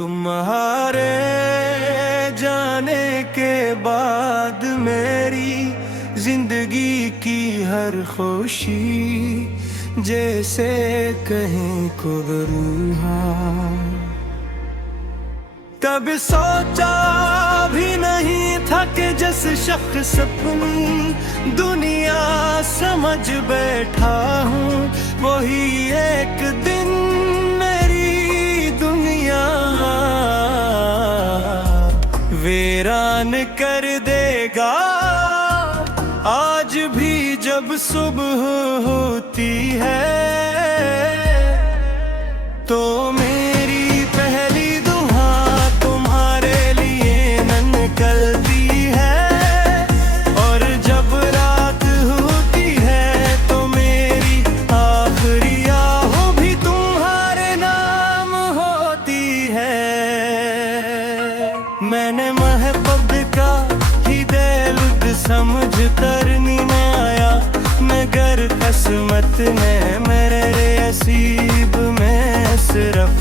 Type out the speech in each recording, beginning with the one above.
तुम्हारे जाने के बाद मेरी जिंदगी की हर खुशी जैसे कहीं को कभी सोचा भी नहीं था कि जिस शख्स अपनी दुनिया समझ बैठा हूँ वही एक दिन मेरी दुनिया वीरान कर देगा। आज भी जब सुबह होती है तो मेरी पहली दुआ तुम्हारे लिए निकलती है, और जब रात होती है तो मेरी आखिरी आहों भी तुम्हारे नाम होती है। मैंने महबूब का ही दिल समझ कर नहीं आया, मगर किस्मत ने मेरे नसीब में सिर्फ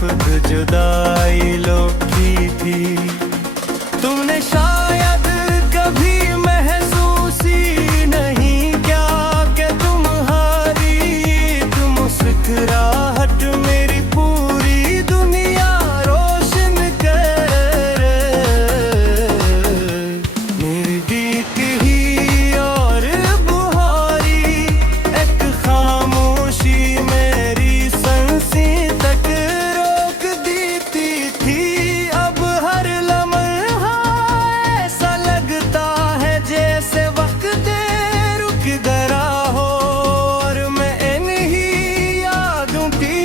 जुदाई लो की थी। तुमने शायद कभी महसूस ही नहीं क्या कि तुम्हारी मुस्कुराहट मेरी पूरी दुनिया रोशन कर, मेरी दीक ही और बुहारी एक खामोशी मेरी सांसें तक रोक देती थी। अब हर लम्हा ऐसा लगता है जैसे वक्त रुक गया हो, और मैं इन्हीं यादों की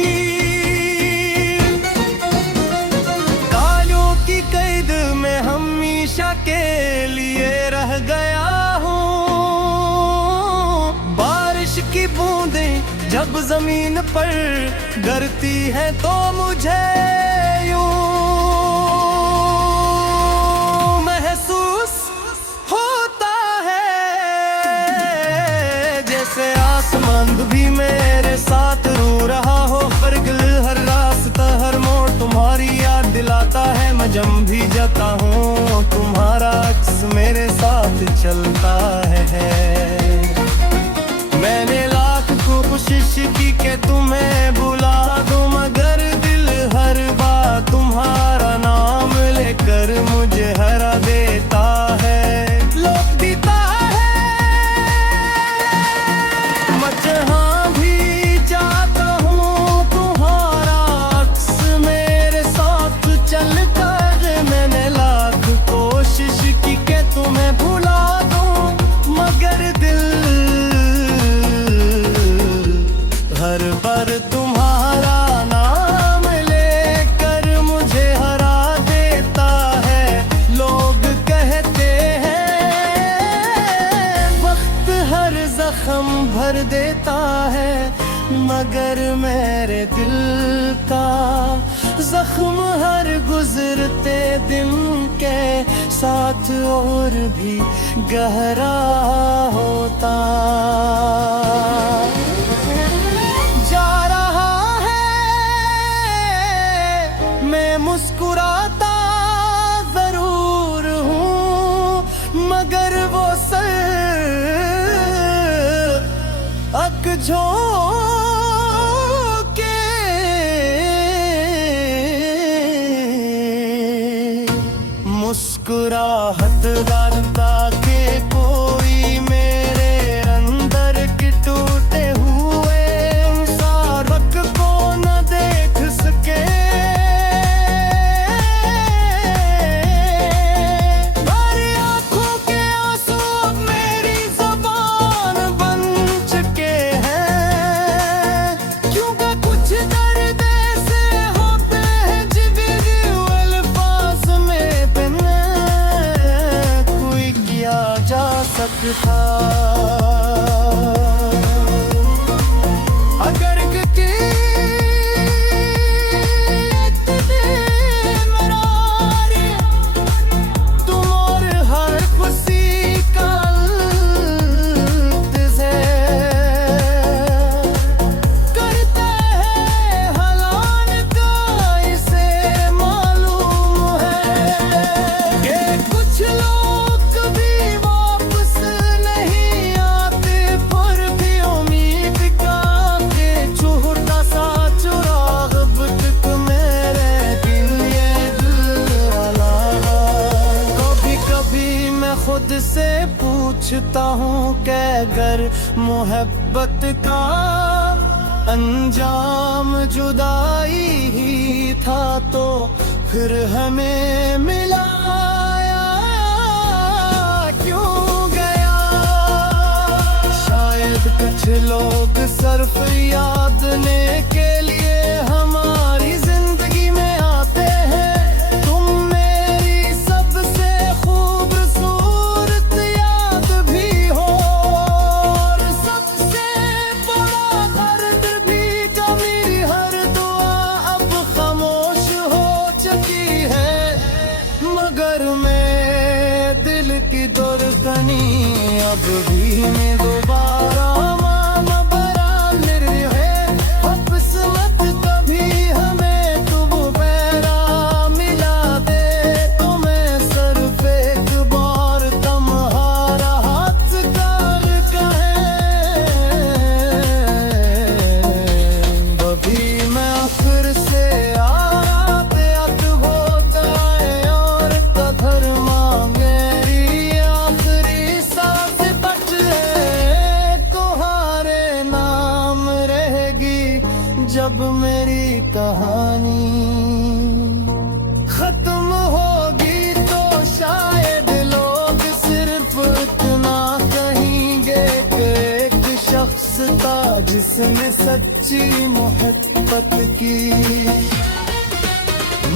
तालियों की कैद में हमेशा के लिए रह गया हूँ। बारिश की बूंदें जब जमीन पर गिरती है तो मुझे यूं महसूस होता है जैसे आसमान भी मेरे साथ रो रहा हो। पर हर रास्ता हर मोड़ तुम्हारी याद दिलाता है, मैं जम भी जाता हूँ तुम्हारा अक्स मेरे साथ चलता है। मैंने लाख कोशिश की कि तुम्हें भुला दूं, मगर दिल हर बार तुम्हारा नाम लेकर मुझे हरा देता है, लोग देता है। मैं जहाँ भी जाता हूँ तुम्हारा अक्स मेरे साथ चल कर, मैंने लाख कोशिश की कि तुम्हें भुला दूं, मगर दिल हर बार तुम्हारा नाम लेकर मुझे हरा देता है। लोग कहते हैं वक्त हर जख्म भर देता है, मगर मेरे दिल का जख्म हर गुजरते दिन के साथ और भी गहरा होता जा रहा है। मैं मुस्कुराता जरूर हूँ, मगर वो सर झोंके मुस्कुराहट डालता के कोई मेरे अंदर के टूटे हुए सारक को न देख सके। मेरी आंखों के आंसू मेरी ज़बान बन चुके हैं, क्योंकि कुछ दर्द ऐसे होते हैं जिन्हें अल्फाज में बिना कोई किया जा सकता। अगर किसी मरारी तुम और हर खुशी का करते हैं हलाल तो इसे मालूम सोचता हूँ कि अगर मोहब्बत का अंजाम जुदाई ही था तो फिर हमें मिलाया क्यों गया। शायद कुछ लोग सिर्फ यादने के लिए हमारी जिंदगी में आते हैं। तुम मेरी सबसे खूबसूरत याद भी हो और सबसे बड़ा दर्द भी। का मेरी हर दुआ अब खामोश हो चुकी है, मगर मैं दिल की धड़कनी अब भी मैं दोबारा जब मेरी कहानी खत्म होगी तो शायद लोग सिर्फ इतना कहेंगे कि एक शख्स था जिसने सच्ची मोहब्बत की,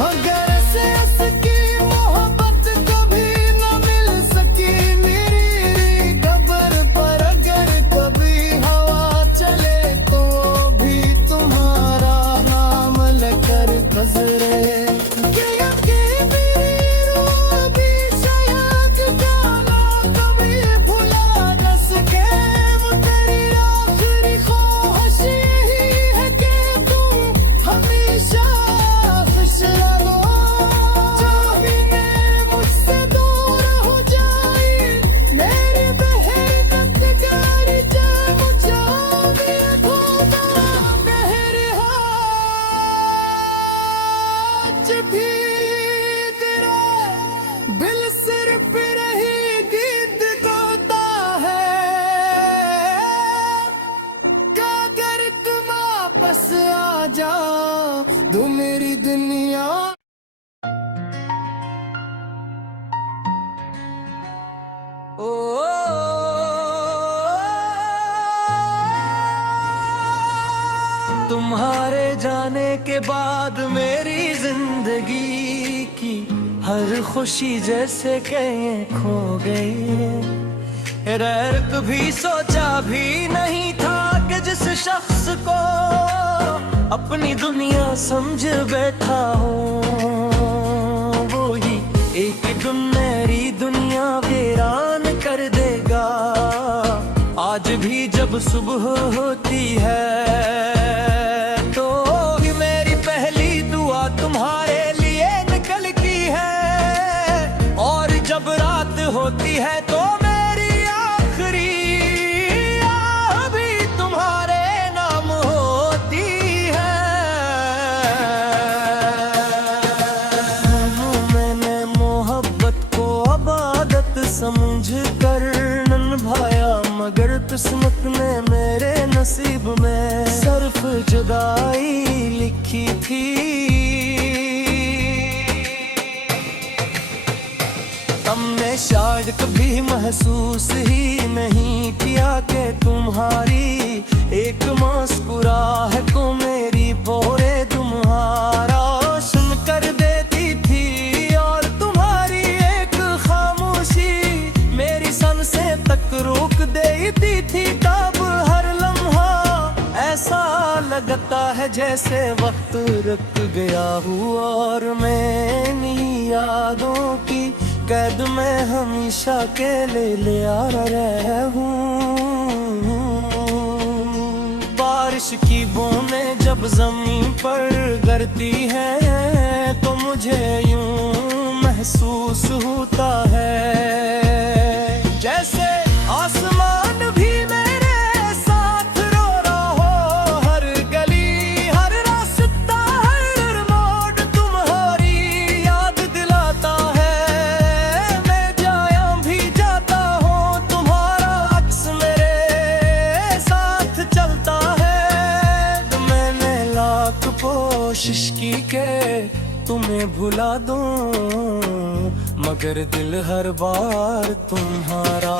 मगर ऐसे उसकी मोहब्बत कभी न मिल सकी। मेरी कब्र पर अगर कभी हवा चले तो भी तुम्हारा नाम लेकर गुजरे। तू मेरी दुनिया ओ तुम्हारे जाने के बाद मेरी जिंदगी की हर खुशी जैसे कहीं खो गई। रह कभी सोचा भी नहीं था कि जिस शख्स को अपनी दुनिया समझ बैठा हूँ वो ही एक दिन मेरी दुनिया वीरान कर देगा। आज भी जब सुबह होती है तो मेरी पहली दुआ तुम्हारे लिए निकल की है, और जब रात होती है तो मेरी आखिरी आह भी तुम्हारे नाम होती है। मैंने मोहब्बत को इबादत समझ कर निभाया, मगर किस्मत ने मेरे नसीब में सिर्फ जुदाई लिखी थी। हमने शायद कभी महसूस ही नहीं किया कि तुम्हारी एक मुस्कुराहट को मेरी बोरे तुम्हारा सुन कर देती थी, और तुम्हारी एक खामोशी मेरी सांसें तक रोक देती थी। तब हर लम्हा ऐसा लगता है जैसे वक्त रुक गया हुआ और मैं इन्हीं यादों की कैद में हमेशा के ले आ रहा हूँ। बारिश की बूंदें जब जमीन पर गिरती हैं तो मुझे यूं महसूस होता है जैसे आसमान भी मेरे साथ रो रहा हो। हर गली हर रास्ता हर मोड़ तुम्हारी याद दिलाता है। मैं जाया भी जाता हूँ तुम्हारे तुम्हें भुला दूं, मगर दिल हर बार तुम्हारा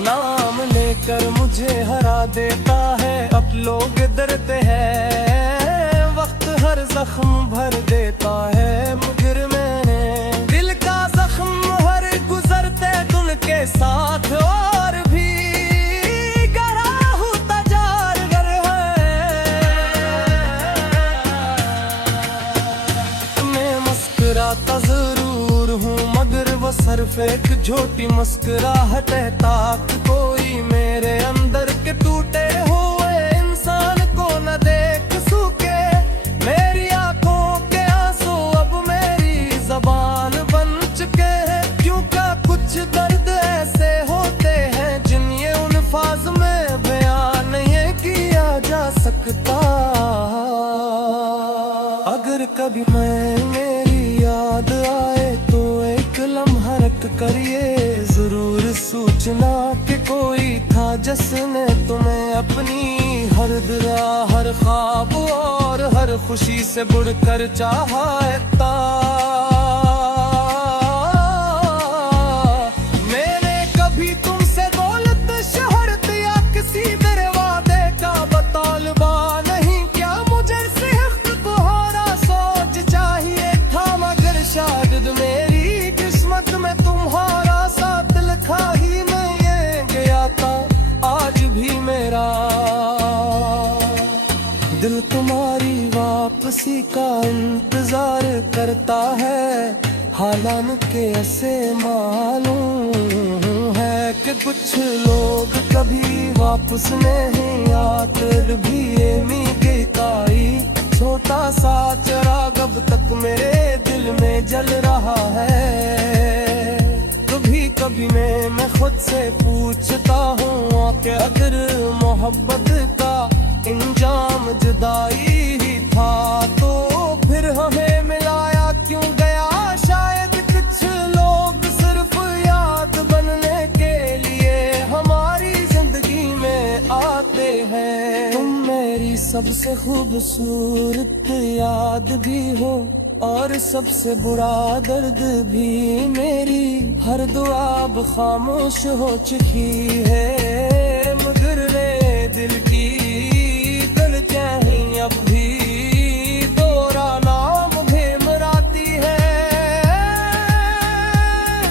नाम लेकर मुझे हरा देता है। अब लोग डरते हैं, वक्त हर जख्म भर देता है, मगर मैंने दिल का जख्म हर गुजरते दिन के साथ और भी गहरा हूँ तजार है। मैं मुस्कुराता जरूर हूँ, मगर वो सिर्फ एक झूठी मुस्कुराहट है, ताकि कोई मेरे अंदर के टूटे हुए इंसान को न देख सके। मेरी आंखों के आंसू अब मेरी ज़बान बन चुके हैं, क्योंकि कुछ दर्द ऐसे होते हैं जिन्हें उन अल्फाज में बयान नहीं किया जा सकता। अगर कभी मेरी याद आए तो एक लम्हा रख करिए जरूर सूचना कि कोई था जिसने तुम्हें अपनी हर दुआ, हर ख्वाब और हर खुशी से बढ़कर चाहा है। मैंने कभी तुमसे दौलत शोहरत या किसी मेरे वादे का बतौलबा नहीं, क्या मुझे सिर्फ तुम्हारा सोच चाहिए था, मगर शायद मेरी किस्मत में तुम्हारा साथ लिखा ही नहीं गया था। आज भी मेरा दिल तुम्हारी वापसी का इंतजार करता है, हालांकि ऐसे मालूम है कि कुछ लोग कभी वापस नहीं आते। भी ये उम्मीद काई छोटा सा चिराग अब तक मेरे दिल में जल रहा है। कभी कभी मैं खुद से पूछता हूँ कि अगर मोहब्बत का इंजाम जुदाई ही था तो फिर हमें मिलाया क्यों गया। शायद कुछ लोग सिर्फ याद बनने के लिए हमारी जिंदगी में आते हैं। तुम मेरी सबसे खूबसूरत याद भी हो और सबसे बुरा दर्द भी, मेरी हर दुआ अब खामोश हो चुकी है, मगर रे दिल की धड़कन ही अब भी तेरा नाम भेमराती है।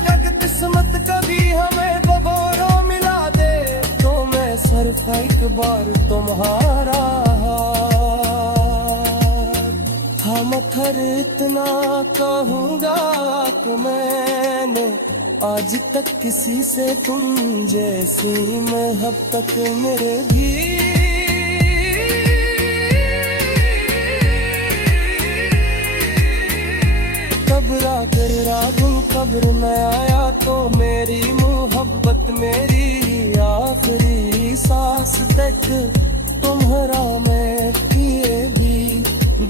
अगर किस्मत कभी हमें दोबारा मिला दे तो मैं सिर्फ एक बार तुम्हारा मथर इतना कहूँगा कि मैंने आज तक किसी से तुम जैसी मोहब्बत मेरे भी। कब्र अगर रागुल कब्र न आया तो मेरी मोहब्बत मेरी आखिरी सांस तक तुम्हारा मैं किए भी।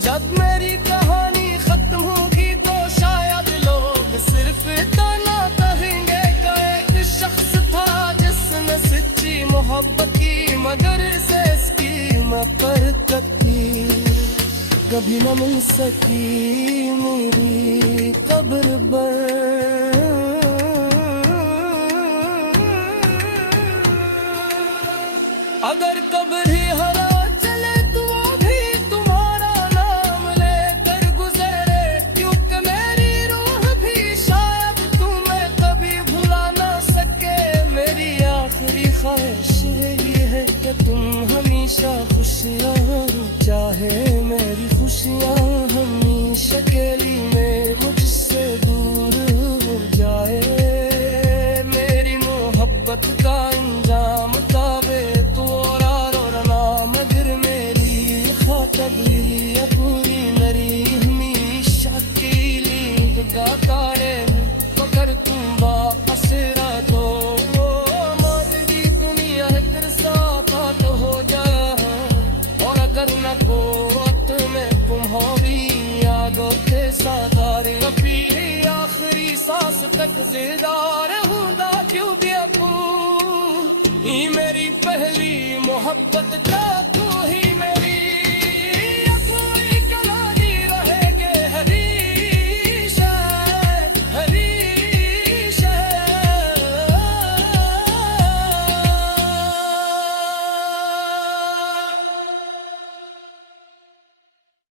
जब मेरी कहानी खत्म होगी तो शायद लोग सिर्फ इतना कहेंगे कि एक शख्स था जिसने सच्ची मोहब्बत की, मगर से इसकी मफरकत की कभी न मिल सकी मेरी कब्र पर। अगर कब्र ही हरा चले तो वो भी तुम्हारा नाम लेकर गुजरे, क्योंकि मेरी रूह भी शायद तुम्हें कभी भुला ना सके। मेरी आखिरी ख्वाहिश ये है कि तुम हमेशा खुशियाँ चाहे मेरी खुशियाँ हमेशा अकेली में मुझसे दूर हो जाए। मेरी मोहब्बत का इंजाम तावे तोरा रोना, मगर मेरी खातबी पूरी नरी हमेशा अकेली गातारे, मगर तुम बासरा दो मेरी दुनिया तेरे साथ तो हो जाए। और अगर न को में तुम्हारी यादों के साथ कभी आखिरी सांस तक जिंदा रहूंगा, क्यों भी मेरी पहली मोहब्बत का